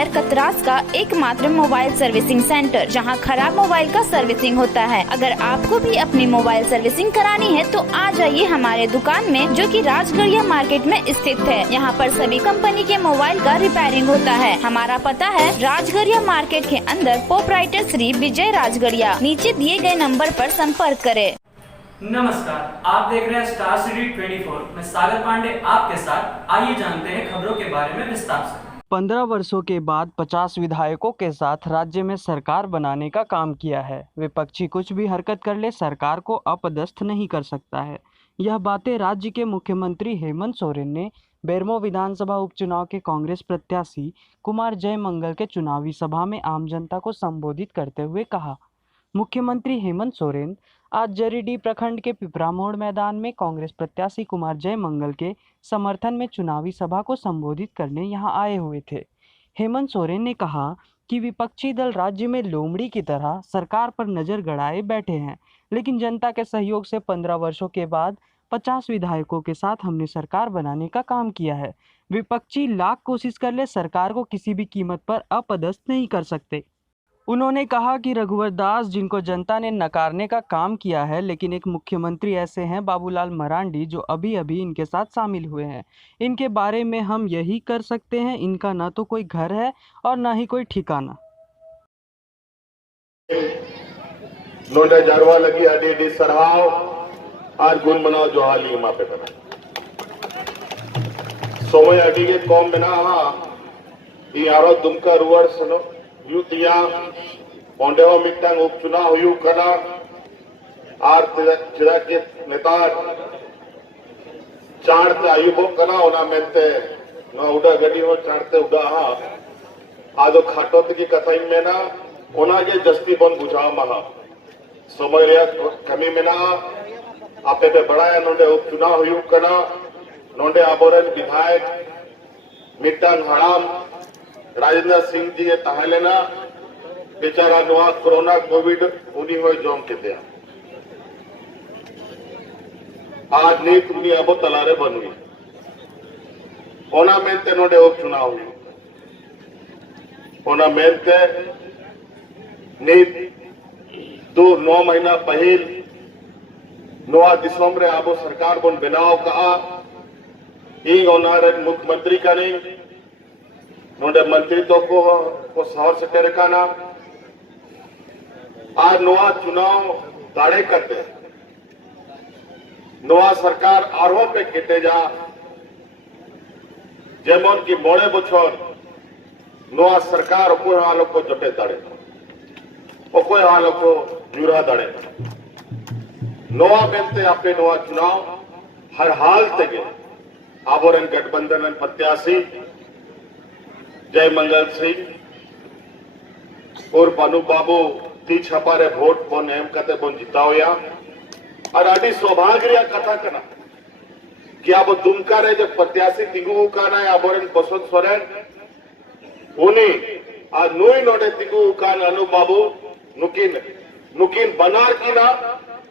शहर कतरास का एकमात्र मोबाइल सर्विसिंग सेंटर, जहां खराब मोबाइल का सर्विसिंग होता है। अगर आपको भी अपनी मोबाइल सर्विसिंग करानी है तो आ जाइए हमारे दुकान में, जो कि राजगढ़िया मार्केट में स्थित है। यहाँ पर सभी कंपनी के मोबाइल का रिपेयरिंग होता है। हमारा पता है राजगढ़िया मार्केट के अंदर, प्रोप्राइटर श्री विजय राजगढ़िया। नीचे दिए गए नंबर पर संपर्क करें। नमस्कार, आप देख रहे हैं स्टार सिटी 24। मैं सागर पांडे आपके साथ। आइए जानते हैं खबरों के बारे में विस्तार से। 15 वर्षों के बाद 50 विधायकों के साथ राज्य में सरकार बनाने का काम किया है। विपक्षी कुछ भी हरकत कर ले, सरकार को अपदस्थ नहीं कर सकता है। यह बातें राज्य के मुख्यमंत्री हेमंत सोरेन ने बेरमो विधानसभा उपचुनाव के कांग्रेस प्रत्याशी कुमार जयमंगल के चुनावी सभा में आम जनता को संबोधित करते हुए कहा। मुख्यमंत्री हेमंत सोरेन आज जरीडीह प्रखंड के पिपरा मोड़ मैदान में कांग्रेस प्रत्याशी कुमार जयमंगल के समर्थन में चुनावी सभा को संबोधित करने यहां आए हुए थे। हेमंत सोरेन ने कहा कि विपक्षी दल राज्य में लोमड़ी की तरह सरकार पर नजर गड़ाए बैठे हैं, लेकिन जनता के सहयोग से 15 वर्षों के बाद 50 विधायकों के साथ हमने सरकार बनाने का काम किया है। विपक्षी लाख कोशिश कर ले, सरकार को किसी भी कीमत पर अपदस्थ नहीं कर सकते। उन्होंने कहा कि रघुवर दास, जिनको जनता ने नकारने का काम किया है, लेकिन एक मुख्यमंत्री ऐसे हैं बाबूलाल मरांडी, जो अभी अभी इनके साथ शामिल हुए हैं। इनके बारे में हम यही कर सकते हैं, इनका ना तो कोई घर है और ना ही कोई ठिकाना। नोंडे जारवा लगी अडी सरहाव और गुण मनाओ जो हाली मा पे बना समय अडी के कौम बना ये आरो दुमका रुवर सनो युतिया ओंडे हो मिट्टांग उपचुनाव हुयू कना आर चिरा के नेता चाड़ते आयुबो कना ओना मेंते न उड़ा गडी हो चाड़ते उड़ा आदो खाटोत की कथाई में ना ओना के जस्ती बन बुझाव महा समय लिया कमी में ना आपे पे बड़ाया नोंडे उपचुनाव हुयू कना नोंडे आबोरन विधायक मिट्टांग हड़ाम राजेंद्र सिंह जी ये तहलेना बेचारा नुआ कोरोना कोविड उन्हीं हो जोम के दिया आज नीत उन्हीं अब तलारे बनुई ओना मेंते नोडे उपचुनाव हुई ओना मेंते नीत 2-9 महीना पहिल नुआ दिसोम रे आबो सरकार बन बनाव का इन ओनारे मुख्यमंत्री का नहीं नोडे मंत्री तो को सहर सेटेर का नाम आज नोआ चुनाव दाड़े करते नोआ सरकार आरोह पे केटे जा जेमन की मोड़े बछर नोआ सरकार कोई हालों को जटे दाड़े और कोई हालों को जुरा दाड़े नोआ बेनते आपे नोआ चुनाव हर हाल तेगे आबोरन गठबंधन प्रत्याशी जयमंगल सिंह और पानु बाबू ती छपारे वोट को नेम कते बोन जिताओया और अडी सौभाग्य कथा करना कि अब दुमका रे जो प्रत्याशी तिगु काना है आबोरन बसंत सोरेन उनी आज नुई नोडे तिगु कान अनु बाबू नुकिन बनार की ना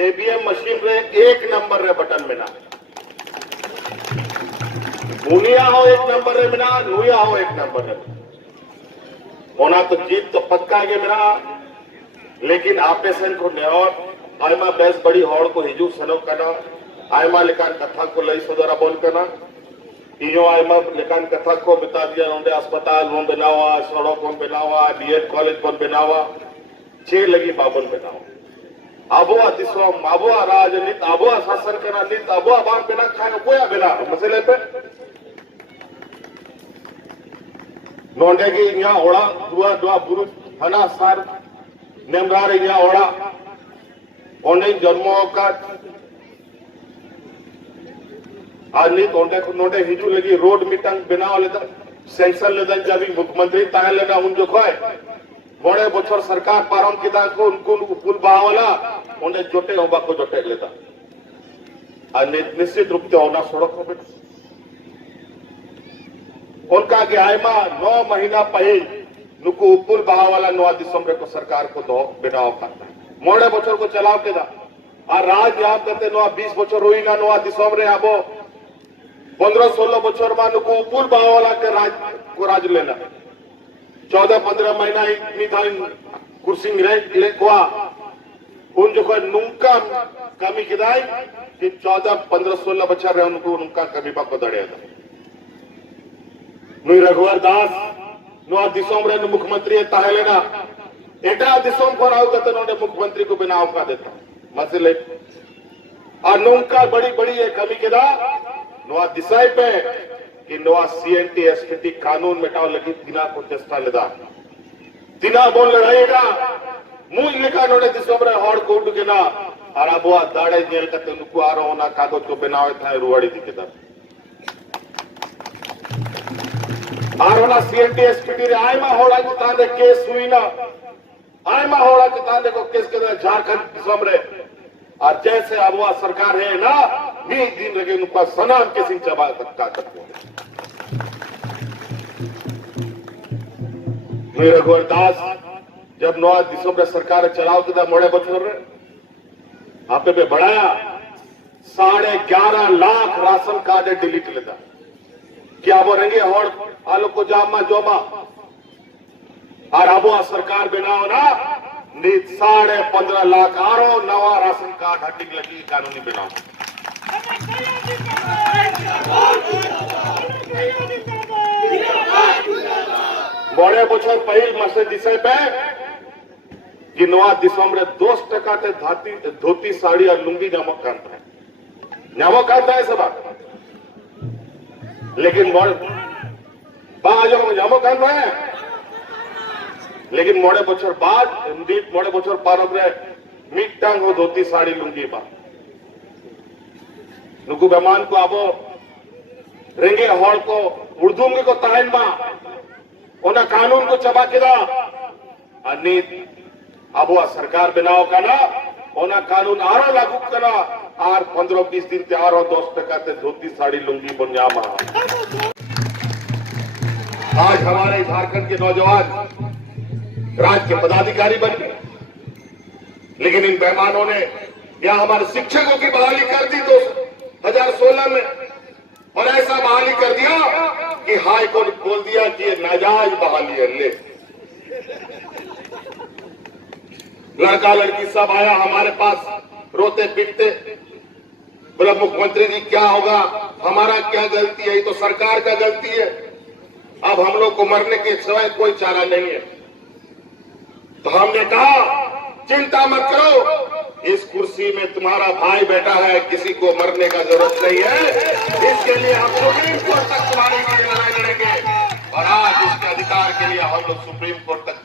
एबीएम मशीन रे 1 नंबर रे बटन में ना मुनिया हो 1 नंबर रे मिना नुया हो 1 नंबर रे होना तो जीत तो पक्का गे मेरा, लेकिन आपे सन को नेऔर आयमा बेस बड़ी हौड़ को हिजू सनो करना आयमा लेकान कथा को लई सदरा बोल करना इयो आयमा लेकान कथा को बता दिया नोंडे अस्पताल हों बनावा, सड़क हों बनावा, बीएड कॉलेज हों बनावा, 6 लगी बाबन बनावा आबो दिसोम आबो राजनीति आबो शासन करना नीत आबो बाम बिना खाए कोया बिना मसले पे नोंडे की यहाँ ओड़ा दुआ बुरु हना सार नेमरार यहाँ ओड़ा ओंडे जन्मो का आज नहीं नोंडे हिजू लगी रोड मिटांग बिना लेता सेंक्शन लेता जब मुख्यमंत्री ताहे लेना उन जो खोए मोड़े बछर सरकार पारम किदा को उनको पुल बहावला ओंडे जोटे होबा को जोटे लेता आज निश्चित रूप से होना सड़क हो बेटा उनका के आयमा 9 महीना पहिल नुकु पुल बहावाला नोआ दिसंबर को सरकार को दो बिनाव करता मोड़े बछर को चलाव के दा और राज याद करते नोआ 20 बछर हुई ना नोआ दिसंबर आबो 15-16 बछर मा नुकु पुल बहावाला के राज को राज लेना 14-15 महीना इतनी था कुर्सी मिले कुआ उन जो नुका कमी किदाई कि 14-15-16 बच्चा रहे उनको उनका कमी पाको दड़े था नुई रघुवर दास नुआ दिसोम रे मुख्यमंत्री ताहेलेना एटा दिसोम को राव कतन उन्हें मुख्यमंत्री को बिना अवका देता मसले और नुका बड़ी बड़ी है कमी किदा नुआ दिसाई पे कि नुआ CNT SPT कानून मिटाव लगी तिना को चेष्टा लेदा तिना बोल रहेगा मुझ लिखा नोड़े दिसोम रे हॉड को उड़ के ना और अब वो दाड़े जेल कते नुकु आ रहा ना कागज को बनावे था रुवाड़ी थी किधर आरोना CNT SPT रे आय मा होड़ा की तांदे केस हुई ना आय मा होड़ा की तांदे को केस के झारखंड दिसोम रे और जैसे अब वो सरकार है ना 20 दिन लगे उनका सनाम के सिंह चबा सकता करते मेरे रघुवर दास जब 9 दिसंबर सरकार चलाओ तो मोड़े बचर आप पे बढ़ाया 11.5 लाख राशन कार्ड डिलीट लेता क्या वो रहेंगे और आलो को जामा जोमा और अब सरकार बनाओ ना 15.5 लाख आरो नवा राशन कार्ड हटिंग लगी कानूनी बनाओ बड़े बचर पहल मसे दिशा पे कि 9 दिसंबर 2% धोती साड़ी और लुंगी नमक कांता है सब लेकिन नमक कांता है लेकिन मोड़े बचर बाद मोड़े बचर पारब रे मिटांग हो धोती साड़ी लुंगी बा नुकु बेमान को आबो रेंगे हॉल को उर्दूंगी को ताहन बा ओना कानून को चबा किदा अनीत अब वो सरकार बनाओ का ना ओना कानून आरो लागू करा आर 15-20 दिन ते आरो 10% ते धोती साड़ी लुंगी बनियामा आज हमारे झारखंड के नौजवान राज्य के पदाधिकारी बन गए लेकिन इन बेईमानों ने या हमारे शिक्षकों की बहाली कर दी 2016 में और ऐसा बहाली कर दिया कि हाई कोर्ट बोल दिया कि ये नाजायज बहाली है ले लड़का लड़की सब आया हमारे पास रोते पीटते बोला मुख्यमंत्री जी क्या होगा हमारा क्या गलती है ये तो सरकार का गलती है अब हम लोग को मरने के सिवाय कोई चारा नहीं है तो हमने कहा चिंता मत करो इस कुर्सी में तुम्हारा भाई बैठा है किसी को मरने का जरूरत नहीं है इसके लिए हम सुप्रीम कोर्ट तक तुम्हारे लिए लड़ाई लड़ेंगे और आज इसके अधिकार के लिए हम लोग सुप्रीम कोर्ट तक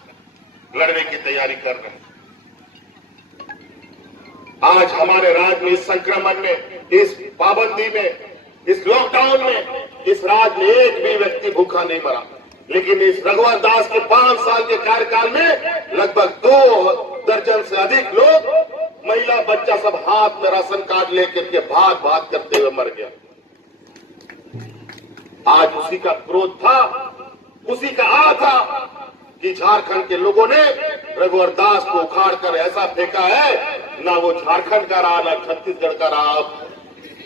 लड़ने की तैयारी कर रहे हैं आज हमारे राज्य में इस संक्रमण में इस पाबंदी में इस लॉकडाउन में इस राज्य में एक भी व्यक्ति भूखा नहीं मरा लेकिन इस रघुवर दास के 5 साल के कार्यकाल में लगभग 2 दर्जन से अधिक लोग महिला बच्चा सब हाथ में राशन कार्ड लेकर के भाग भाग करते हुए मर गया आज उसी का क्रोध था उसी का आ था कि झारखंड के लोगों ने रघुवर दास को उखाड़ कर ऐसा फेंका है ना वो झारखंड का रहा ना छत्तीसगढ़ का रहा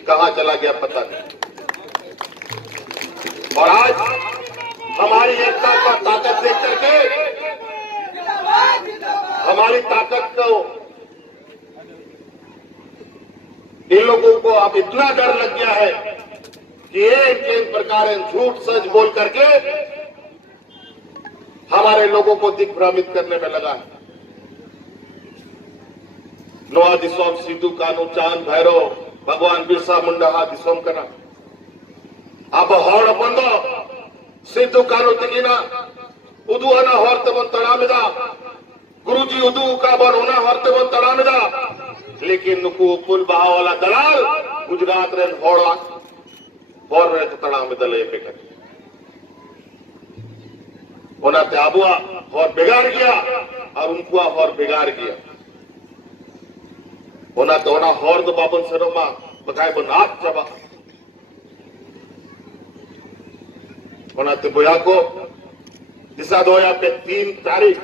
कहां चला गया पता नहीं और आज हमारी एकता का ताकत देख करके हमारी ताकत को इन लोगों को अब इतना डर लग गया है कि एक प्रकार झूठ सच बोल करके हमारे लोगों को दिग्भ्रमित करने में लगा है नोआ दिसोम सिद्धू कानू चांद भैरव भगवान बिरसा मुंडा हा दिसोम करा अब हॉड़ बंदो सिद्धू कानू तगिना उदुआना हॉर्ते बन तड़ामिदा गुरुजी उदू का बन होना हॉर्ते बन तड़ामिदा लेकिन नुकु पुल बहाव वाला दलाल गुजरात रे हॉड़ा और रे तड़ामिदा ले पे कर होना ते आबुआ और बिगाड़ गया और उनको और बिगाड़ गया होना तो होना हॉर तो बाबन सरोमा बकाय बन आप चबा होना तो बोया को दिशा दोया पे 3 तारीख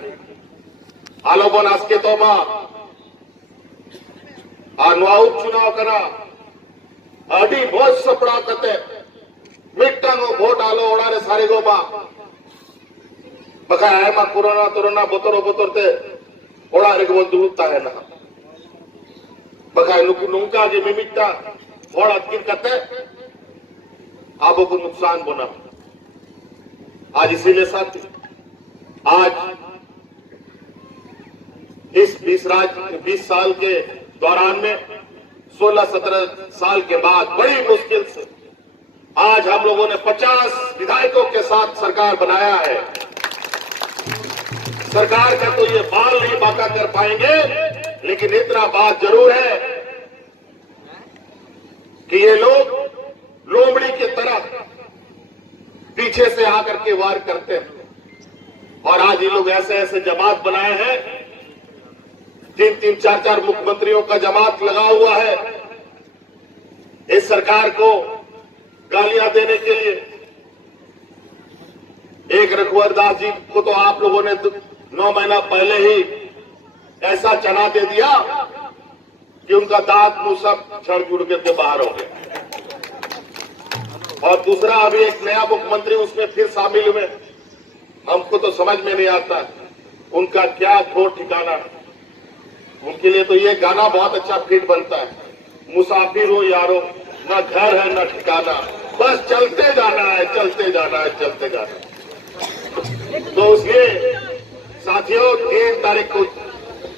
आलो बन आज के तो मां अनुआउ चुनाव करा अडी बहुत सपड़ा कते मिट्टा नो वोट आलो ओड़ा रे सारे गो बा baka ay ma corona torona botor te ora rek bon durut tahe na baka nungka je mimita hor atkir kate abo ko नुकसान बना आज इसीलिए साथी आज इस 20 साल के दौरान में 16-17 साल के बाद बड़ी मुश्किल से आज हम लोगों ने 50 विधायकों के साथ सरकार बनाया है। सरकार का तो ये बाल नहीं बाका कर पाएंगे, लेकिन इतना बात जरूर है कि ये लोग लोमड़ी की तरह पीछे से आकर के वार करते हैं और आज ये लोग ऐसे ऐसे जमात बनाए हैं, 3-3, 4-4 मुख्यमंत्रियों का जमात लगा हुआ है इस सरकार को गालियां देने के लिए। एक रघुवर दास जी को तो आप लोगों ने 9 महीना पहले ही ऐसा चना दे दिया कि उनका दांत मुंह सब छड़ जुड़ के बाहर हो गया। और दूसरा अभी एक नया मुख्यमंत्री उसमें फिर शामिल हुए, हमको तो समझ में नहीं आता उनका क्या ठोर ठिकाना है। उनके लिए तो ये गाना बहुत अच्छा फिट बनता है, मुसाफिर हो यारो, न घर है न ठिकाना, बस चलते जाना है चलते जाना है चलते जाना है। तो इसलिए साथियों 3 तारीख को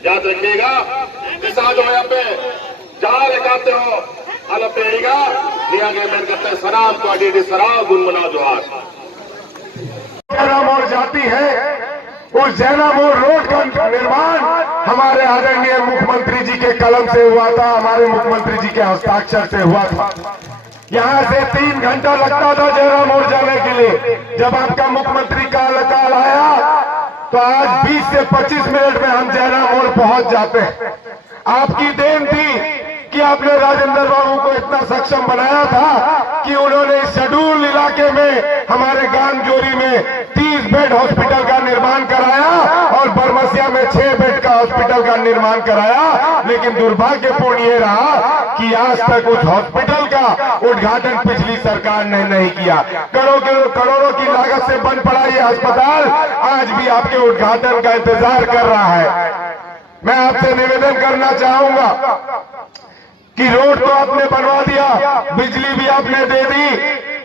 याद रखिएगा, दिशा जो यहाँ पे जहां लगाते हो अलपेगा लिया गया मैंने कहते हैं सराब को अडी सराब गुनगुना जोहार। जैना मोड़ जाती है, उस जैना मोड़ रोड का निर्माण हमारे आदरणीय मुख्यमंत्री जी के कलम से हुआ था, हमारे मुख्यमंत्री जी के हस्ताक्षर से हुआ था। यहाँ से 3 घंटा लगता था जैना मोड़ जाने के लिए। जब आपका मुख्यमंत्री काल आया तो आज 20 से 25 मिनट में हम जैना मोड़ पहुंच जाते हैं। आपकी देन थी कि आपने राजेंद्र बाबू को इतना सक्षम बनाया था कि उन्होंने इस शेड्यूल इलाके में हमारे गांगजोरी में 30 बेड हॉस्पिटल का निर्माण कराया और बरमसिया में 6 बेड का हॉस्पिटल का निर्माण कराया। लेकिन दुर्भाग्यपूर्ण ये रहा कि आज तक उस हॉस्पिटल का उद्घाटन पिछली सरकार ने नहीं किया। करोड़ों की लागत से बन पड़ा ये अस्पताल आज भी आपके उद्घाटन का इंतजार कर रहा है। मैं आपसे निवेदन करना चाहूंगा कि रोड तो आपने बनवा दिया, बिजली भी आपने दे दी,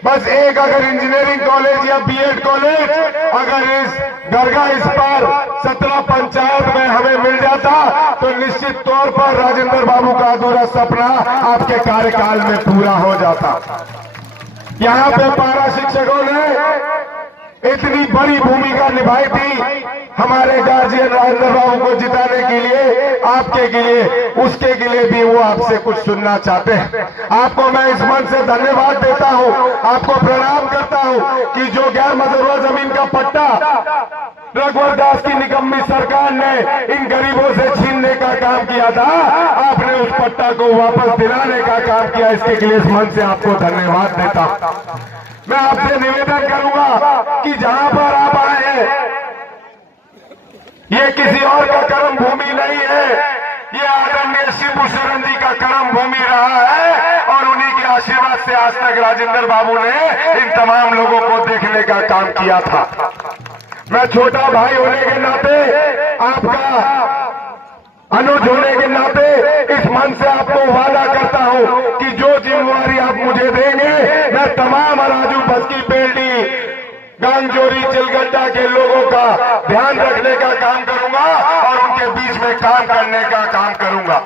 बस एक अगर इंजीनियरिंग कॉलेज या बीएड कॉलेज अगर इस दरगाह इस पार 17 पंचायत में हमें मिल जाता तो निश्चित तौर पर राजेंद्र बाबू का अधूरा सपना आपके कार्यकाल में पूरा हो जाता। यहाँ पे पारा शिक्षकों ने इतनी बड़ी भूमिका निभाई थी हमारे गार्जियन राजेंद्र बाबू को जिताने के लिए, आपके के लिए, उसके के लिए भी वो आपसे कुछ सुनना चाहते हैं। आपको मैं इस मन से धन्यवाद देता हूं, आपको प्रणाम करता हूं कि जो गैर मजरूआ जमीन का पट्टा रघुवर दास की निकम्मी सरकार ने इन गरीबों से छीनने का काम किया था, आपने उस पट्टा को वापस दिलाने का काम किया। इसके लिए इस मन से आपको धन्यवाद देता हूं। मैं आपसे निवेदन करूंगा कि जहां पर आप आए हैं ये किसी और का कर्म भूमि नहीं है, ये आदरणीय शिबू सोरेन जी का कर्म भूमि रहा है और उन्हीं के आशीर्वाद से आज तक राजेंद्र बाबू ने इन तमाम लोगों को देखने का काम किया था। मैं छोटा भाई होने के नाते, आपका अनुज होने के नाते इस मन से आपको वादा करता हूं कि जो जिम्मेवारी आप मुझे देंगे मैं तमाम राजू बस्ती बेल्डी गांगजोरी चिलगड्डा के लोगों का ध्यान रखने का काम करूंगा और उनके बीच में काम करने का काम करूंगा।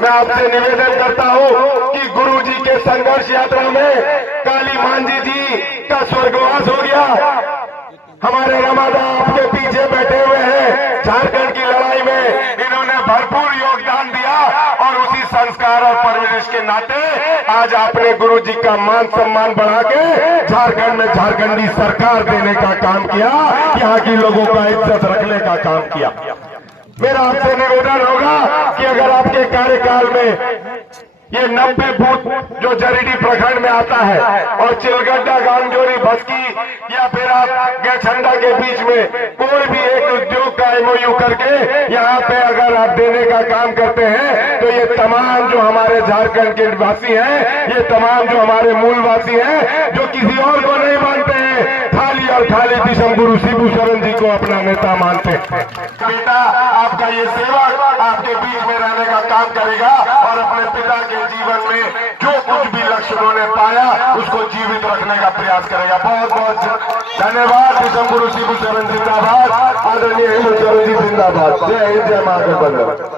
मैं आपसे निवेदन करता हूं कि गुरु जी के संघर्ष यात्रा में काली मांझी जी का स्वर्गवास हो गया। हमारे रमादा आपके पीछे बैठे हुए हैं, झारखंड की लड़ाई में इन्होंने भरपूर योगदान दिया और उसी संस्कार और परवरिश के नाते आज आपने गुरु जी का मान सम्मान बढ़ा के झारखंड में झारखंडी सरकार देने का काम किया, यहाँ की लोगों का इज्जत रखने का काम किया। मेरा आपसे निवेदन होगा कि अगर आपके कार्यकाल में ये 90 बूथ जो जरीडी प्रखंड में आता है और चिलगड्डा गांगजोरी बस्ती या फिर आप गैछंडा के बीच में कोई भी एक उद्योग का एमओयू करके यहाँ पे अगर आप देने का काम करते हैं तो ये तमाम जो हमारे झारखंड के वासी हैं, ये तमाम जो हमारे मूलवासी हैं, जो किसी और को नहीं मानते हैं, खाली और खाली विषम गुरु शिबू सोरेन जी को को अपना नेता मानते हैं। बेटा आपका ये सेवक आपके बीच में रहने का काम करेगा और अपने पिता के जीवन में जो कुछ भी लक्ष्य उन्होंने पाया उसको जीवित रखने का प्रयास करेगा। बहुत बहुत धन्यवाद। विषम गुरु शिबू चरण जिंदाबाद, आदरणीय हेमंत चरण जी जिंदाबाद। जय हिंद, जय महागठबंधन।